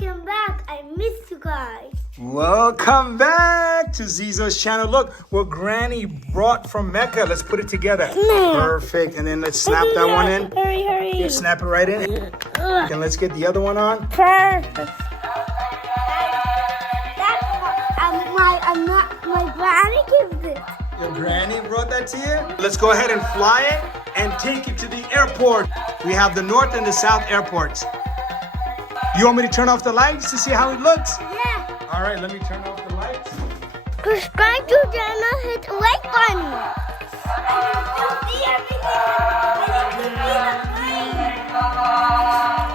welcome back. I missed you guys. Welcome back to Zizzo's channel. Look what Granny brought from Mecca. Let's put it together. Perfect. And then let's snap that one in. Hurry, hurry. Here, snap it right in. And let's get the other one on. Perfect. My granny gives it. Your granny brought that to you? Let's go ahead and fly it and take it to the airport. We have the north and the south airports. You want me to turn off the lights to see how it looks? Yeah. All right, let me turn off the lights. Subscribe to the channel, hit the like button.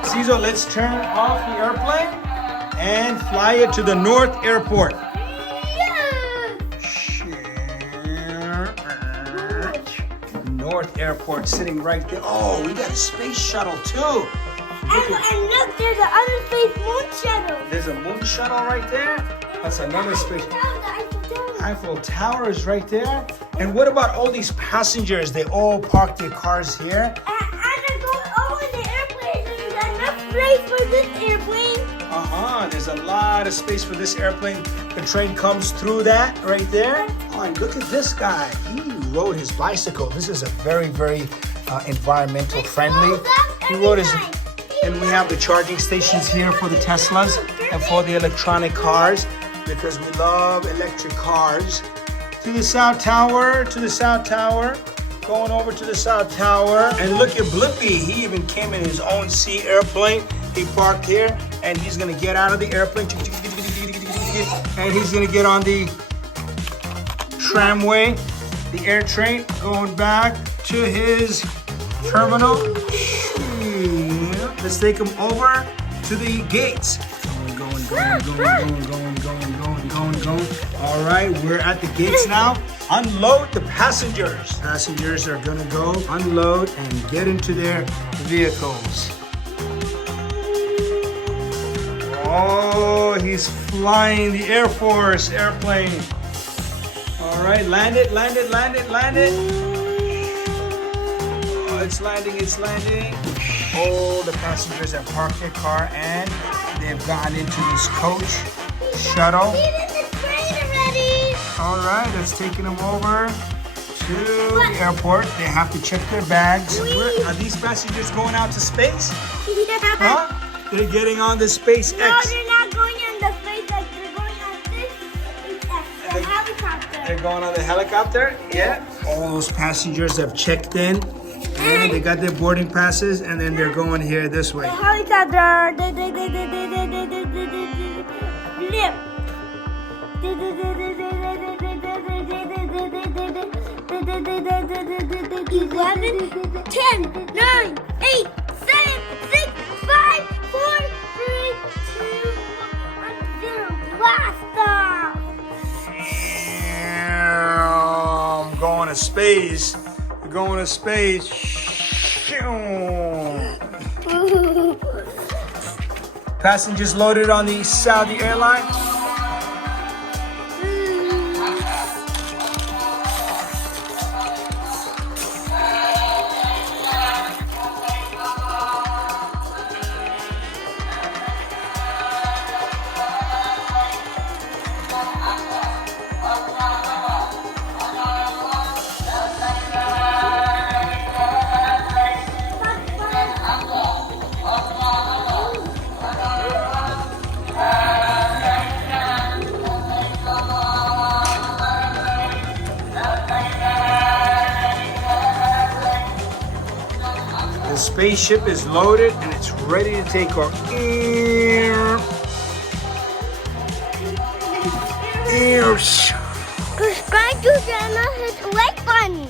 Zizzo, let's turn off the airplane and fly it to the north airport. North airport sitting right there. Oh, we got a space shuttle too. And look, there's another space moon shuttle. There's a moon shuttle right there. That's another space. Eiffel Tower is right there. And what about all these passengers? They all park their cars here. And they're going all in the airplane. There's enough place for this airplane. There's a lot of space for this airplane. The train comes through that right there. Oh, and look at this guy. He rode his bicycle. This is a very, very environmental friendly. He rode his. And we have the charging stations here for the Teslas and for the electronic cars because we love electric cars. To the South Tower, going over to the South Tower. And look at Blippi, he even came in his own sea airplane. He parked here and he's gonna get out of the airplane and he's gonna get on the tramway, the air train, going back to his terminal. Let's take him over to the gates. Going. All right, we're at the gates now. Unload the passengers. Passengers are gonna go unload and get into their vehicles. Oh, he's flying the Air Force airplane. All right, land it. Oh, it's landing. All the passengers have parked their car and they've gotten into this coach shuttle. All right, that's taking them over to the airport. They have to check their bags. Are these passengers going out to space? Yeah. Huh? They're getting on the SpaceX. No, they're not going on the SpaceX. They're going on this the helicopter. They're going on the helicopter? Yeah. All those passengers have checked in. And they got their boarding passes, and then they're going here this way. The helicopter. Flip. 11, 10, 9, 8, 7, 6, 5, 4, 3, 2, 1, 0. Blast off. I'm going to space. We're going to space. Passengers loaded on the Saudi Airlines. The spaceship is loaded and it's ready to take off. Subscribe to the channel, hit the like button.